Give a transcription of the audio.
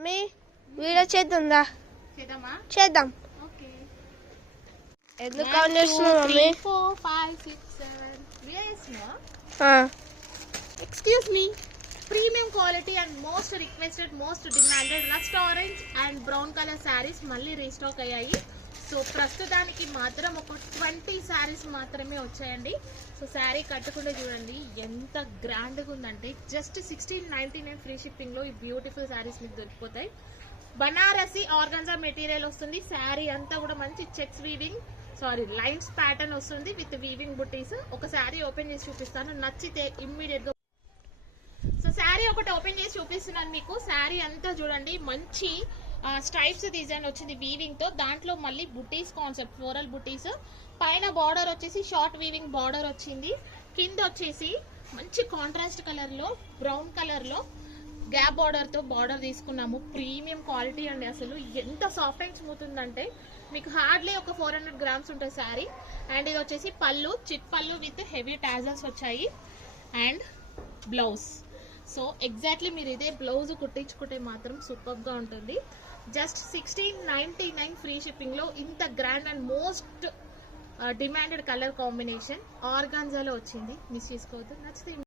Mummy video చేద్దాందా? చేద్దామా? చేద్దాం. ఎందుకు కౌంట్ చేస్తున్నావు mummy? 4 5 6 7 excuse me. Premium quality and most requested, most demanded rust orange and brown colour saris మళ్ళీ restock అయ్యాయి. So ప్రస్తుతానికి మాత్రం ఒక 20 శారీస్ మాత్రమే వచ్చాయండి. సో శారీ కట్టుకుంటే చూడండి ఎంత గ్రాండ్గా ఉందంటే జస్ట్ 1699 ఫ్రీ షిప్పింగ్లో ఈ బ్యూటిఫుల్ శారీస్ మీకు దొరికిపోతాయి. బనారసి ఆర్గన్జా మెటీరియల్ వస్తుంది. శారీ అంతా కూడా మంచి చెక్స్ వీవింగ్ లైన్స్ ప్యాటర్న్ వస్తుంది విత్ వీవింగ్ బుటీస్. ఒక శారీ ఓపెన్ చేసి చూపిస్తాను, నచ్చితే ఇమ్మీడియట్ గా. సో శారీ ఒకటి ఓపెన్ చేసి చూపిస్తున్నాను మీకు. శారీ అంతా చూడండి మంచి స్ట్రైప్స్ డిజైన్ వచ్చింది వీవింగ్ తో. దాంట్లో మళ్ళీ బుటీస్ కాన్సెప్ట్, ఫ్లోరల్ బుటీస్. పైన బార్డర్ వచ్చేసి షార్ట్ వీవింగ్ బార్డర్ వచ్చింది. కింద వచ్చేసి మంచి కాంట్రాస్ట్ కలర్ లో, బ్రౌన్ కలర్ లో గ్యాప్ బార్డర్ తో బార్డర్ తీసుకున్నాము. ప్రీమియం క్వాలిటీ అండి. అసలు ఎంత సాఫ్ట్ అండ్ స్మూత్ ఉందంటే మీకు హార్డ్లీ ఒక 400 గ్రామ్స్ ఉంటుంది శారీ. అండ్ ఇది వచ్చేసి పళ్ళు, చిట్ పళ్ళు విత్ హెవీ టాజల్స్ వచ్చాయి. And blouse. సో ఎగ్జాక్ట్లీ మీరు ఇదే బ్లౌజ్ కుట్టించుకుంటే మాత్రం సూపర్ గా ఉంటుంది. జస్ట్ 1699 ఫ్రీ షిప్పింగ్ లో ఇంత grand and most demanded colour combination ఆర్గాన్జాలో వచ్చింది. మిస్ చేసుకోవద్దు. నచ్చితే